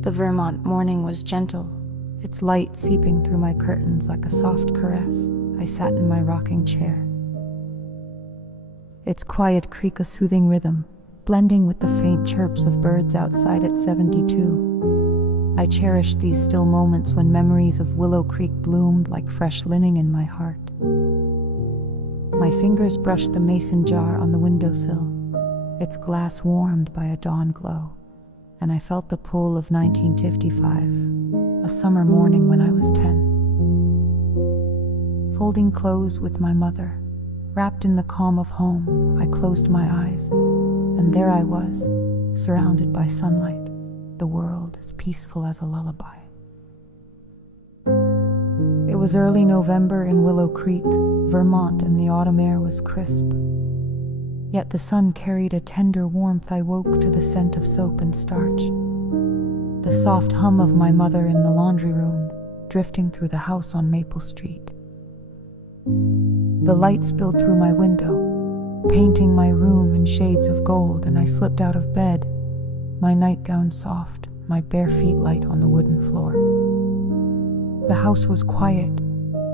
The Vermont morning was gentle, its light seeping through my curtains like a soft caress. I sat in my rocking chair. Its quiet creak a soothing rhythm, blending with the faint chirps of birds outside at 72. I cherished these still moments when memories of Willow Creek bloomed like fresh linen in my heart. My fingers brushed the mason jar on the windowsill, its glass warmed by a dawn glow, and I felt the pull of 1955, a summer morning when I was 10. Folding clothes with my mother, wrapped in the calm of home, I closed my eyes, and there I was, surrounded by sunlight, the world as peaceful as a lullaby. It was early November in Willow Creek, Vermont, and the autumn air was crisp. Yet the sun carried a tender warmth. I woke to the scent of soap and starch, the soft hum of my mother in the laundry room, drifting through the house on Maple Street. The light spilled through my window, painting my room in shades of gold, and I slipped out of bed, my nightgown soft, my bare feet light on the wooden floor. The house was quiet,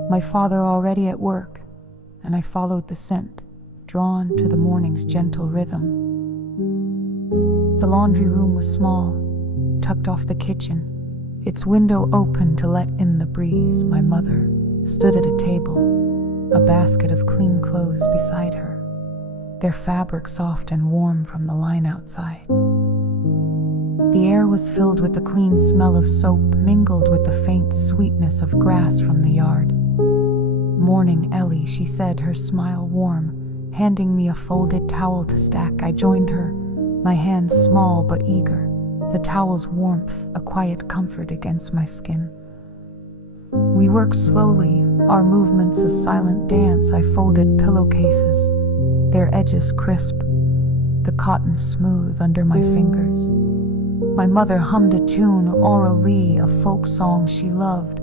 my father already at work, and I followed the scent, drawn to the morning's gentle rhythm. The laundry room was small, tucked off the kitchen, its window open to let in the breeze. My mother stood at a table, a basket of clean clothes beside her, their fabric soft and warm from the line outside. The air was filled with the clean smell of soap, mingled with the faint sweetness of grass from the yard. "Morning, Ellie," she said, her smile warm, handing me a folded towel to stack. I joined her, my hands small but eager, the towel's warmth a quiet comfort against my skin. We worked slowly, our movements a silent dance. I folded pillowcases, their edges crisp, the cotton smooth under my fingers. My mother hummed a tune orally, a folk song she loved,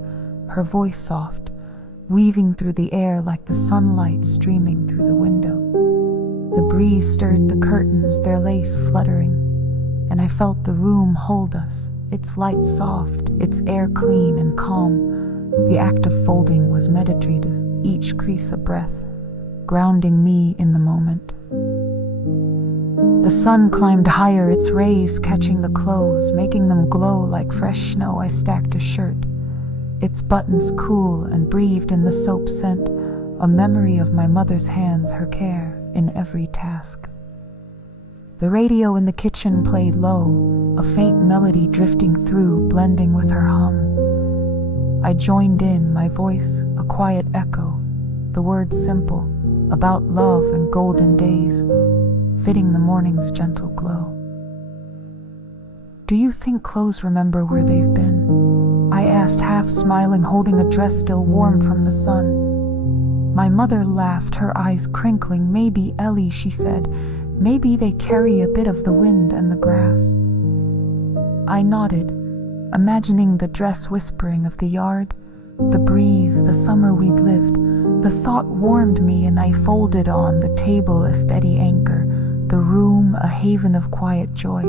her voice soft, weaving through the air like the sunlight streaming through the window. The breeze stirred the curtains, their lace fluttering, and I felt the room hold us, its light soft, its air clean and calm. The act of folding was meditative, each crease a breath, grounding me in the moment. The sun climbed higher, its rays catching the clothes, making them glow like fresh snow. I stacked a shirt, its buttons cool, and breathed in the soap scent, a memory of my mother's hands, her care in every task. The radio in the kitchen played low, a faint melody drifting through, blending with her hum. I joined in, my voice a quiet echo, the words simple, about love and golden days, fitting the morning's gentle glow. "Do you think clothes remember where they've been?" I asked, half smiling, holding a dress still warm from the sun. My mother laughed, her eyes crinkling. "Maybe, Ellie," she said, "maybe they carry a bit of the wind and the grass." I nodded, imagining the dress whispering of the yard, the breeze, the summer we'd lived. The thought warmed me, and I folded on the table a steady anchor, the room a haven of quiet joy.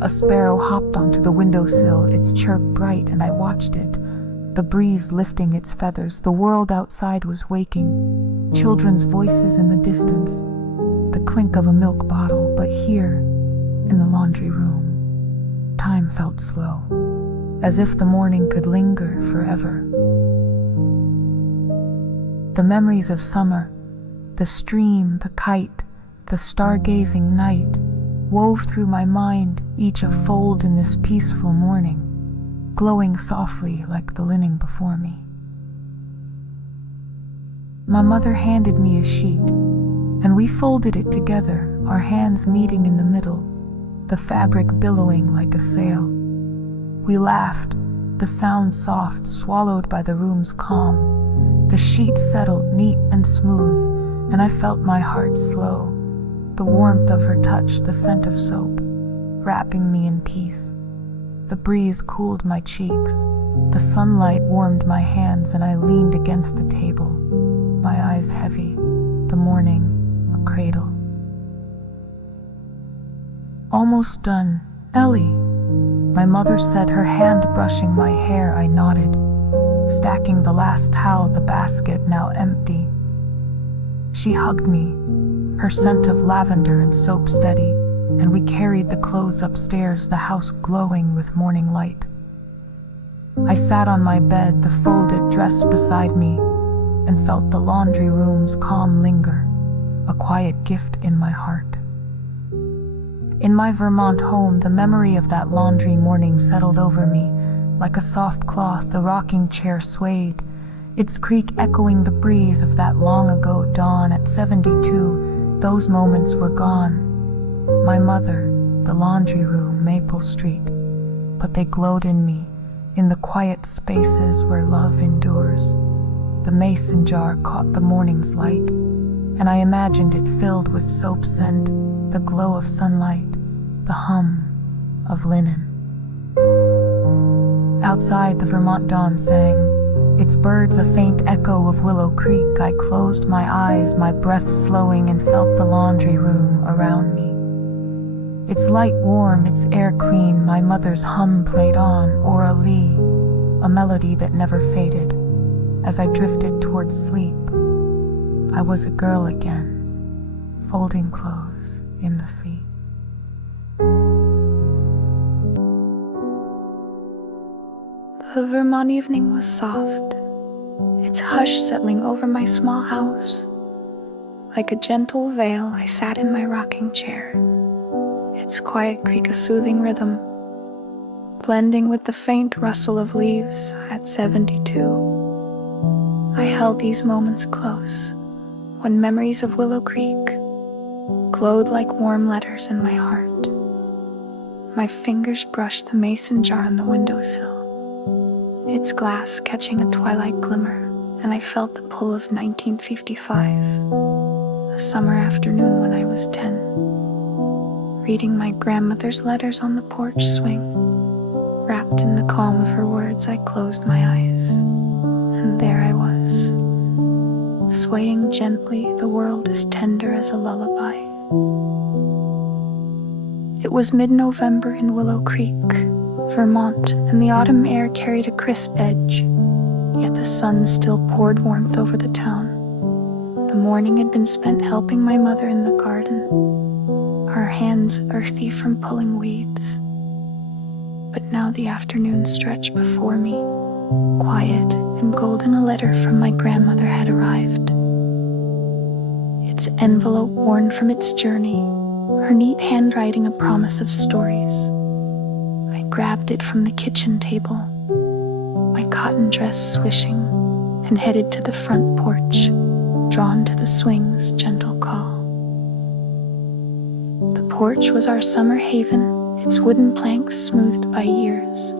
A sparrow hopped onto the windowsill, its chirp bright, and I watched it, the breeze lifting its feathers. The world outside was waking, children's voices in the distance, the clink of a milk bottle. But here, in the laundry room, time felt slow, as if the morning could linger forever. The memories of summer, the stream, the kite, the stargazing night, wove through my mind, each a fold in this peaceful morning, glowing softly like the linen before me. My mother handed me a sheet, and we folded it together, our hands meeting in the middle, the fabric billowing like a sail. We laughed, the sound soft, swallowed by the room's calm. The sheet settled neat and smooth, and I felt my heart slow, the warmth of her touch, the scent of soap, wrapping me in peace. The breeze cooled my cheeks, the sunlight warmed my hands, and I leaned against the table, my eyes heavy, the morning a cradle. "Almost done, Ellie," My mother said, her hand brushing my hair. I nodded, stacking the last towel, the basket now empty. She hugged me, her scent of lavender and soap steady, and we carried the clothes upstairs, the house glowing with morning light. I sat on my bed, the folded dress beside me, and felt the laundry room's calm linger, a quiet gift in my heart. In my Vermont home, the memory of that laundry morning settled over me. Like a soft cloth, the rocking chair swayed, its creak echoing the breeze of that long ago dawn. At 72, those moments were gone. My mother, the laundry room, Maple Street, but they glowed in me, in the quiet spaces where love endures. The mason jar caught the morning's light, and I imagined it filled with soap scent, the glow of sunlight, the hum of linen. Outside, the Vermont dawn sang, its birds a faint echo of Willow Creek. I closed my eyes, my breath slowing, and felt the laundry room around me. Its light warm, its air clean. My mother's hum played on, or a Lee, a melody that never faded. As I drifted towards sleep, I was a girl again, folding clothes in the sleep. The Vermont evening was soft, its hush settling over my small house. Like a gentle veil, I sat in my rocking chair, its quiet creak a soothing rhythm, blending with the faint rustle of leaves. At 72, I held these moments close, when memories of Willow Creek glowed like warm letters in my heart. My fingers brushed the mason jar on the windowsill, its glass catching a twilight glimmer, and I felt the pull of 1955, a summer afternoon when I was 10. Reading my grandmother's letters on the porch swing, wrapped in the calm of her words, I closed my eyes, and there I was, swaying gently, the world as tender as a lullaby. It was mid-November in Willow Creek, Vermont, and the autumn air carried a crisp edge, yet the sun still poured warmth over the town. The morning had been spent helping my mother in the garden, her hands earthy from pulling weeds. But now the afternoon stretched before me, quiet and golden. A letter from my grandmother had arrived, its envelope worn from its journey, her neat handwriting a promise of stories. I grabbed it from the kitchen table, my cotton dress swishing, and headed to the front porch, drawn to the swing's gentle call. The porch was our summer haven, its wooden planks smoothed by years.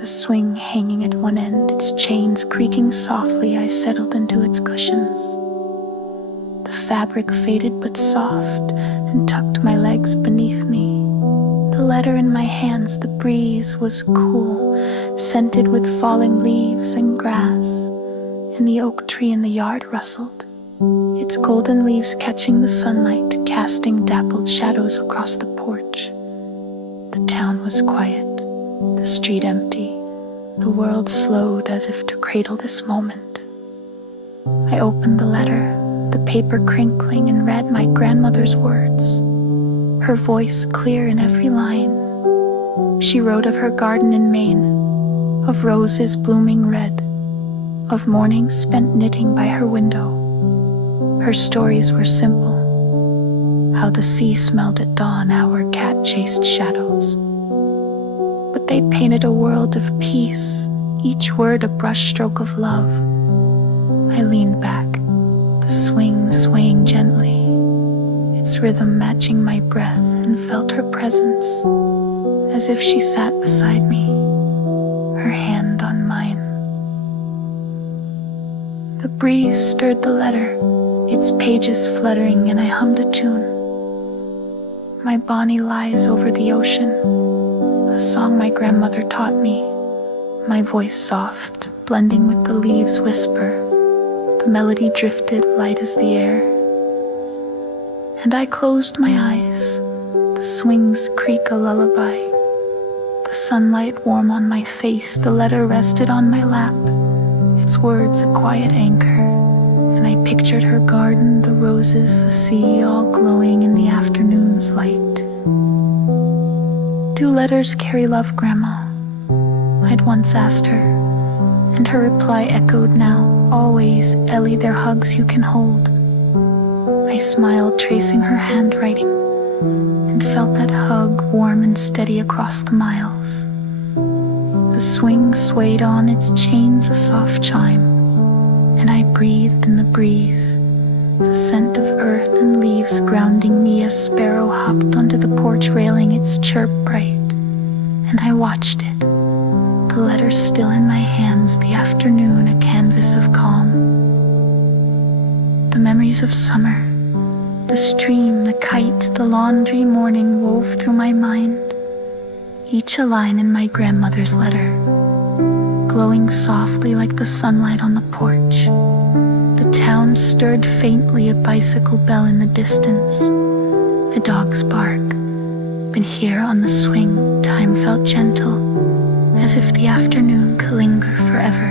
The swing hanging at one end, its chains creaking softly. I settled into its cushions. The fabric faded but soft, and tucked my legs beneath me. The letter in my hands, the breeze was cool, scented with falling leaves and grass, and the oak tree in the yard rustled, its golden leaves catching the sunlight, casting dappled shadows across the porch. The town was quiet, the street empty, the world slowed as if to cradle this moment. I opened the letter, the paper crinkling, and read my grandmother's words, her voice clear in every line. She wrote of her garden in Maine, of roses blooming red, of mornings spent knitting by her window. Her stories were simple, how the sea smelled at dawn, how her cat chased shadows. But they painted a world of peace, each word a brushstroke of love. I leaned back, the swing swaying gently, its rhythm matching my breath, and felt her presence, as if she sat beside me, her hand on mine. The breeze stirred the letter, its pages fluttering, and I hummed a tune. My Bonnie lies over the ocean, a song my grandmother taught me, my voice soft, blending with the leaves' whisper. The melody drifted light as the air, and I closed my eyes, the swings creak a lullaby, The sunlight warm on my face, the letter rested on my lap, its words a quiet anchor, and I pictured her garden, the roses, the sea, all glowing in the afternoon's light. "Do letters carry love, Grandma?" I'd once asked her, and her reply echoed now, "Always, Ellie, they're hugs you can hold." I smiled, tracing her handwriting, and felt that hug warm and steady across the miles. The swing swayed on its chains, a soft chime, and I breathed in the breeze, the scent of earth and leaves grounding me. A sparrow hopped onto the porch railing, its chirp bright, and I watched it, the letter still in my hands, the afternoon a canvas of calm. The memories of summer, the stream, the kite, the laundry morning wove through my mind, each a line in my grandmother's letter, glowing softly like the sunlight on the porch. The town stirred faintly, a bicycle bell in the distance, a dog's bark. But here on the swing, time felt gentle, as if the afternoon could linger forever.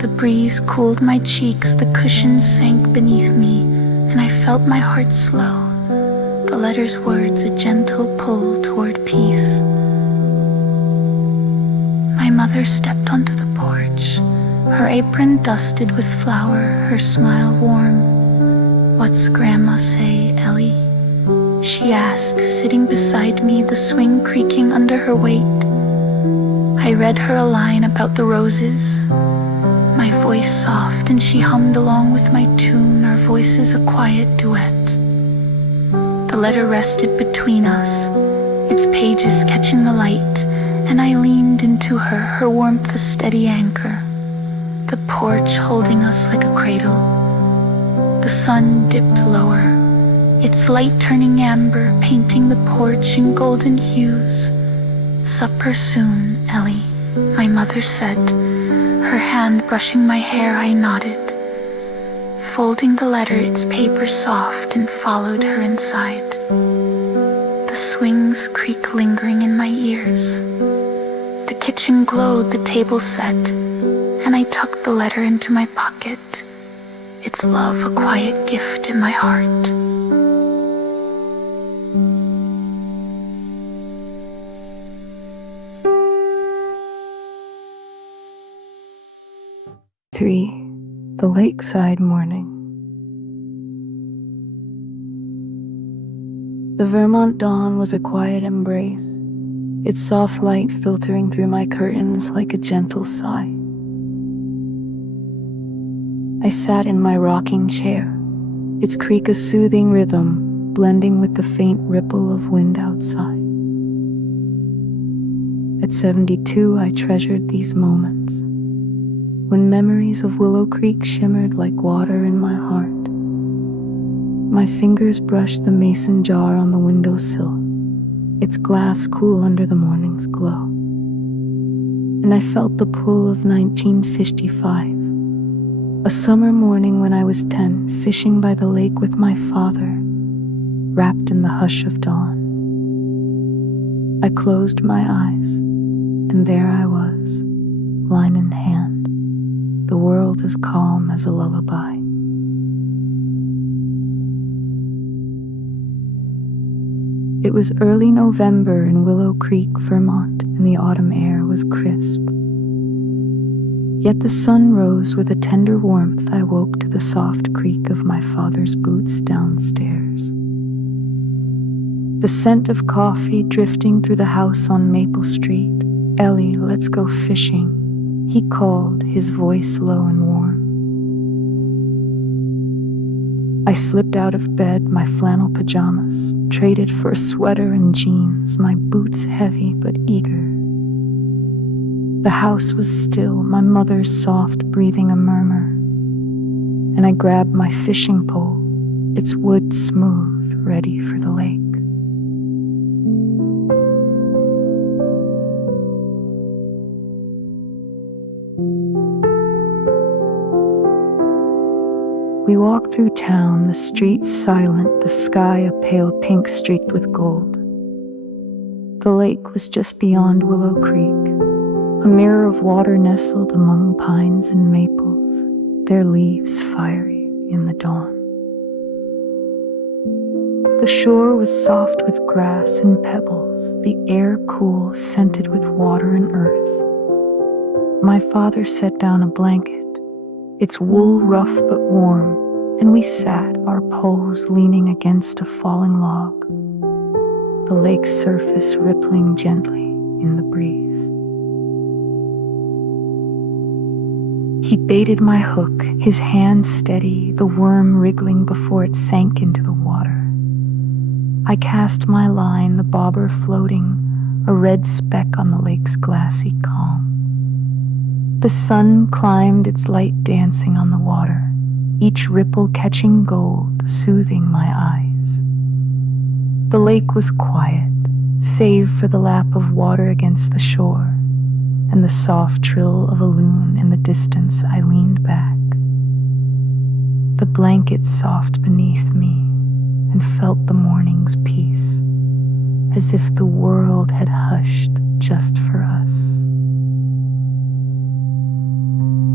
The breeze cooled my cheeks, the cushions sank beneath me, and I felt my heart slow, the letter's words a gentle pull toward peace. My mother stepped onto the porch, her apron dusted with flour, her smile warm. "What's Grandma say, Ellie?" she asked, sitting beside me, the swing creaking under her weight. I read her a line about the roses, my voice soft, and she hummed along with my tune, our voices a quiet duet. The letter rested between us, its pages catching the light, and I leaned into her, her warmth a steady anchor. The porch holding us like a cradle. The sun dipped lower, its light turning amber, painting the porch in golden hues. "Supper soon, Ellie," my mother said, her hand brushing my hair. I nodded, folding the letter, its paper soft, and followed her inside. The swings creak lingering in my ears. The kitchen glowed, the table set, and I tucked the letter into my pocket, its love a quiet gift in my heart. The lakeside morning. The Vermont dawn was a quiet embrace, its soft light filtering through my curtains like a gentle sigh. I sat in my rocking chair, its creak a soothing rhythm, blending with the faint ripple of wind outside. At 72, I treasured these moments, when memories of Willow Creek shimmered like water in my heart. My fingers brushed the mason jar on the windowsill, its glass cool under the morning's glow. And I felt the pull of 1955, a summer morning when I was 10, fishing by the lake with my father, wrapped in the hush of dawn. I closed my eyes, and there I was, line in hand, the world as calm as a lullaby. It was early November in Willow Creek, Vermont, and the autumn air was crisp. Yet the sun rose with a tender warmth. I woke to the soft creak of my father's boots downstairs. The scent of coffee drifting through the house on Maple Street. "Ellie, let's go fishing," he called, his voice low and warm. I slipped out of bed, my flannel pajamas, traded for a sweater and jeans, my boots heavy but eager. The house was still, my mother's soft breathing a murmur, and I grabbed my fishing pole, its wood smooth, ready for the lake. We walked through town, the streets silent, the sky a pale pink streaked with gold. The lake was just beyond Willow Creek, a mirror of water nestled among pines and maples, their leaves fiery in the dawn. The shore was soft with grass and pebbles, the air cool, scented with water and earth. My father set down a blanket, its wool rough but warm, and we sat, our poles leaning against a falling log, the lake's surface rippling gently in the breeze. He baited my hook, his hand steady, the worm wriggling before it sank into the water. I cast my line, the bobber floating, a red speck on the lake's glassy calm. The sun climbed, its light dancing on the water, each ripple catching gold, soothing my eyes. The lake was quiet, save for the lap of water against the shore, and the soft trill of a loon in the distance. I leaned back, the blanket soft beneath me, and felt the morning's peace, as if the world had hushed just for us.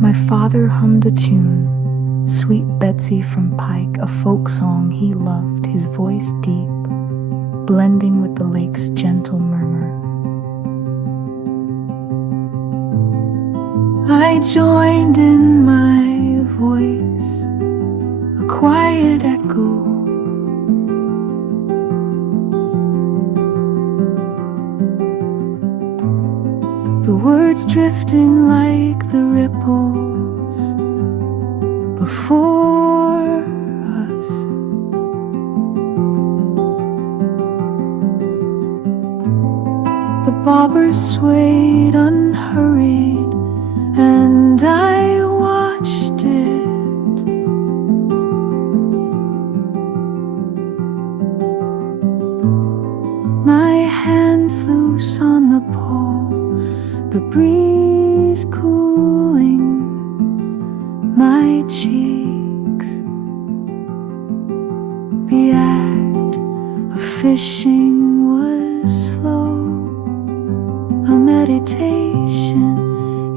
My father hummed a tune, Sweet Betsy from Pike, a folk song he loved, his voice deep, blending with the lake's gentle murmur. I joined in my voice, a quiet echo. The words drifting like the ripples before us. The bobber swayed unhurried, and I watched it. My hands loose on the pole, the breeze cooling my cheeks. The act of fishing was slow, a meditation,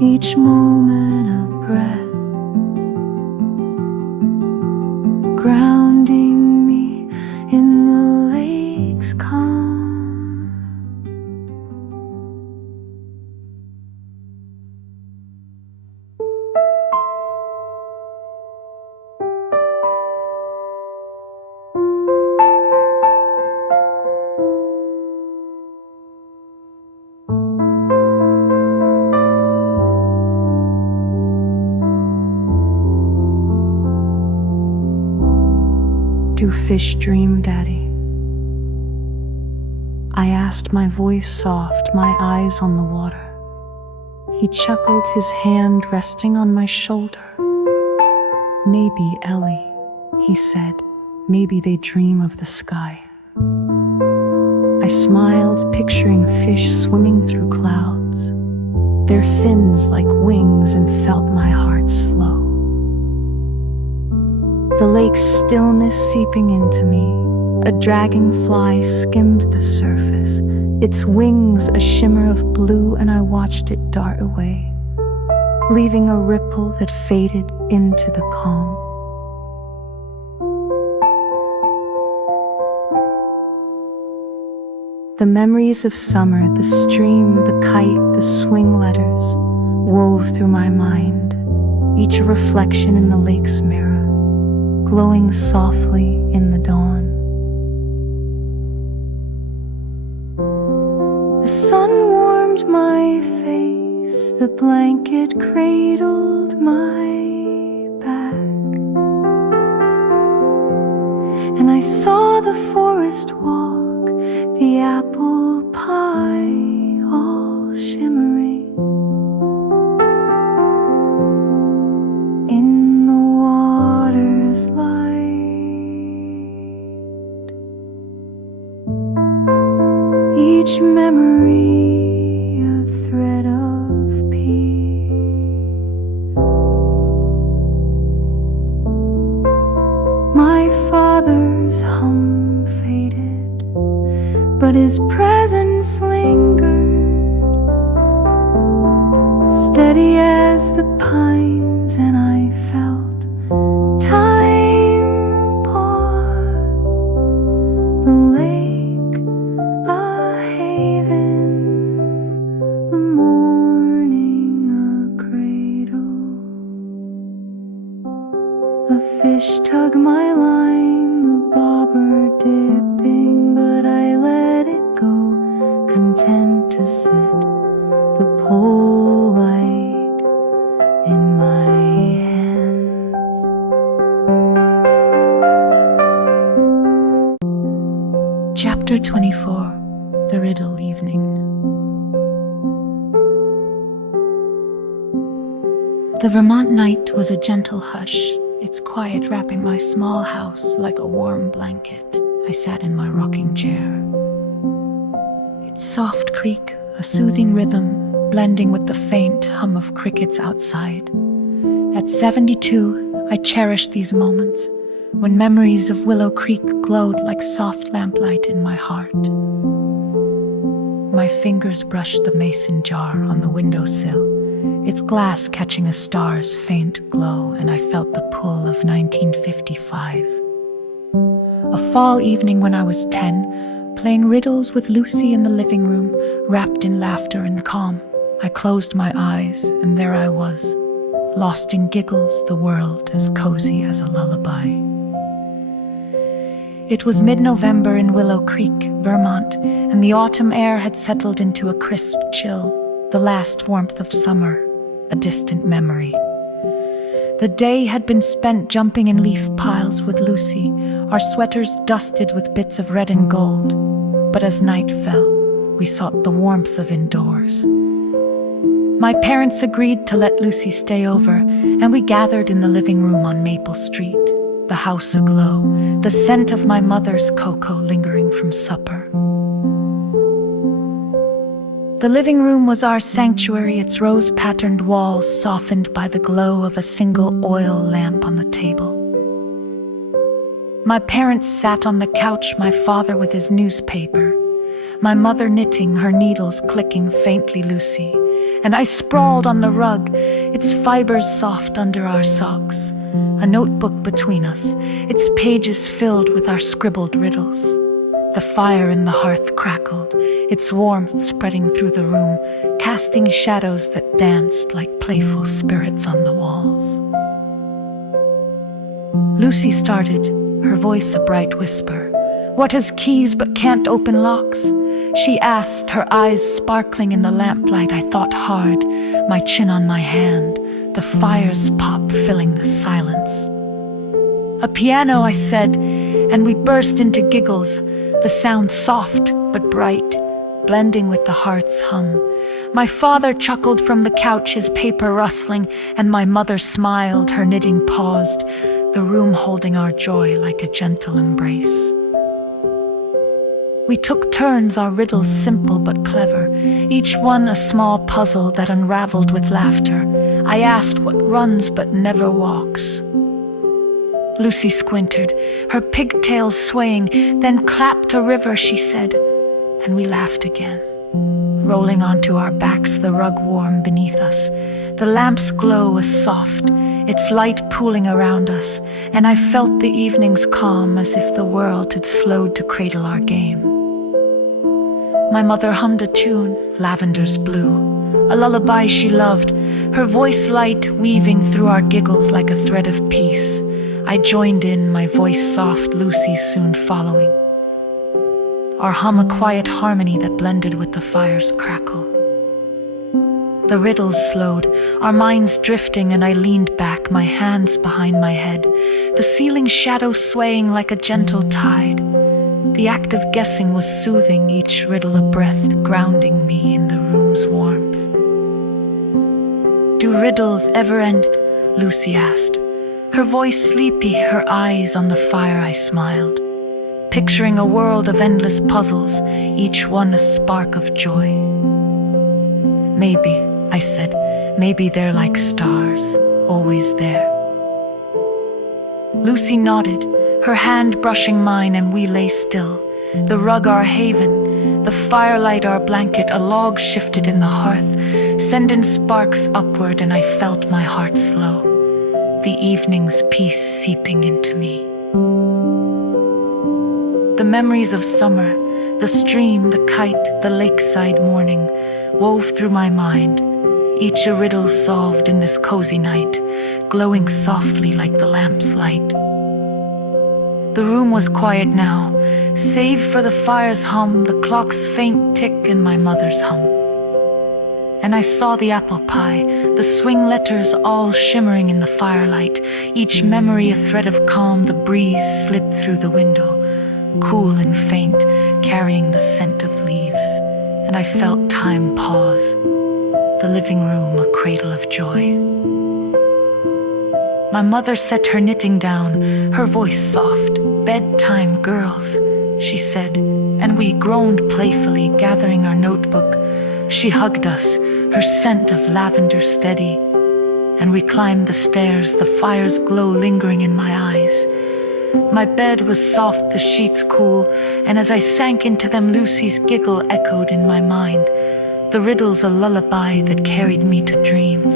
each moment a breath, grounding me in the lake's calm. Do fish dream, Daddy? I asked, my voice soft, my eyes on the water. He chuckled, his hand resting on my shoulder. Maybe, Ellie, he said, maybe they dream of the sky. I smiled, picturing fish swimming through clouds, their fins like wings, and felt my heart slow. The lake's stillness seeping into me, a dragonfly skimmed the surface, its wings a shimmer of blue, and I watched it dart away, leaving a ripple that faded into the calm. The memories of summer, the stream, the kite, the swing letters, wove through my mind, each a reflection in the lake's mirror, glowing softly in the dawn. The sun warmed my face, the blanket cradled my back, and I saw the forest walk, the apple pie all shimmering in the water's light. Each memory a thread of peace. My father's hum faded, but his presence steady as the pines, and I felt time pause. The lake, a haven, the morning, a cradle. A fish tugged my line, the bobber dipping, but I let it go, content to sit, the pole light in my hands. Chapter 24. The Riddle Evening. The Vermont night was a gentle hush, its quiet wrapping my small house like a warm blanket. I sat in my rocking chair. Its soft creak, a soothing rhythm, blending with the faint hum of crickets outside. At 72, I cherished these moments, when memories of Willow Creek glowed like soft lamplight in my heart. My fingers brushed the mason jar on the windowsill, its glass catching a star's faint glow, and I felt the pull of 1955. A fall evening when I was 10, playing riddles with Lucy in the living room, wrapped in laughter and calm. I closed my eyes, and there I was, lost in giggles, the world as cozy as a lullaby. It was mid-November in Willow Creek, Vermont, and the autumn air had settled into a crisp chill, the last warmth of summer, a distant memory. The day had been spent jumping in leaf piles with Lucy, our sweaters dusted with bits of red and gold. But as night fell, we sought the warmth of indoors. My parents agreed to let Lucy stay over, and we gathered in the living room on Maple Street, the house aglow, the scent of my mother's cocoa lingering from supper. The living room was our sanctuary, its rose-patterned walls softened by the glow of a single oil lamp on the table. My parents sat on the couch, my father with his newspaper, my mother knitting, her needles clicking faintly, Lucy, and I sprawled on the rug, its fibers soft under our socks, a notebook between us, its pages filled with our scribbled riddles. The fire in the hearth crackled, its warmth spreading through the room, casting shadows that danced like playful spirits on the walls. Lucy started, her voice a bright whisper. "What has keys but can't open locks?" she asked, her eyes sparkling in the lamplight. I thought hard, my chin on my hand, the fire's pop filling the silence. "A piano," I said, and we burst into giggles, the sound soft but bright, blending with the hearth's hum. My father chuckled from the couch, his paper rustling, and my mother smiled, her knitting paused, the room holding our joy like a gentle embrace. We took turns, our riddles simple but clever, each one a small puzzle that unraveled with laughter. I asked what runs but never walks. Lucy squinted, her pigtails swaying, then clapped a river, she said, and we laughed again. Rolling onto our backs, the rug warm beneath us. The lamp's glow was soft, its light pooling around us, and I felt the evening's calm as if the world had slowed to cradle our game. My mother hummed a tune, Lavender's Blue, a lullaby she loved, her voice light weaving through our giggles like a thread of peace. I joined in, my voice soft, Lucy soon following. Our hum a quiet harmony that blended with the fire's crackle. The riddles slowed, our minds drifting, and I leaned back, my hands behind my head, the ceiling shadow swaying like a gentle tide. The act of guessing was soothing, each riddle a breath, grounding me in the room's warmth. "Do riddles ever end?" Lucy asked. Her voice sleepy, her eyes on the fire. I smiled, picturing a world of endless puzzles, each one a spark of joy. "Maybe," I said, "maybe they're like stars, always there." Lucy nodded, her hand brushing mine, and we lay still, the rug our haven, the firelight our blanket. A log shifted in the hearth, sending sparks upward, and I felt my heart slow, the evening's peace seeping into me. The memories of summer, the stream, the kite, the lakeside morning, wove through my mind, each a riddle solved in this cozy night, glowing softly like the lamp's light. The room was quiet now, save for the fire's hum, the clock's faint tick, and my mother's hum. And I saw the apple pie, the swing letters all shimmering in the firelight, each memory a thread of calm. The breeze slipped through the window, cool and faint, carrying the scent of leaves, and I felt time pause, the living room a cradle of joy. My mother set her knitting down, her voice soft. "Bedtime, girls," she said, and we groaned playfully, gathering our notebook. She hugged us, her scent of lavender steady, and we climbed the stairs, the fire's glow lingering in my eyes. My bed was soft, the sheets cool, and as I sank into them, Lucy's giggle echoed in my mind, the riddles a lullaby that carried me to dreams.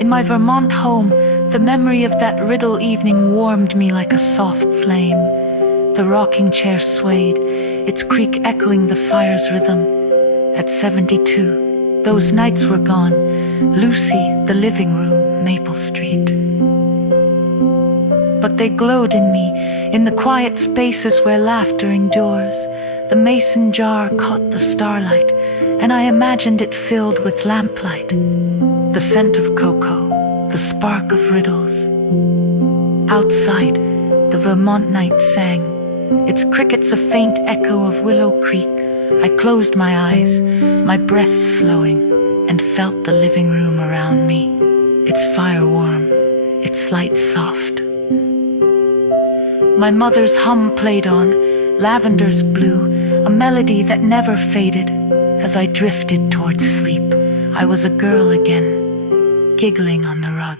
In my Vermont home, the memory of that riddle evening warmed me like a soft flame. The rocking chair swayed, its creak echoing the fire's rhythm. At 72, those nights were gone. Lucy, the living room, Maple Street. But they glowed in me, in the quiet spaces where laughter endures. The mason jar caught the starlight, and I imagined it filled with lamplight. The scent of cocoa, the spark of riddles. Outside, the Vermont night sang, its crickets a faint echo of Willow Creek. I closed my eyes, my breath slowing, and felt the living room around me, its fire warm, its light soft. My mother's hum played on, lavender's blue, a melody that never faded. As I drifted towards sleep, I was a girl again, giggling on the rug.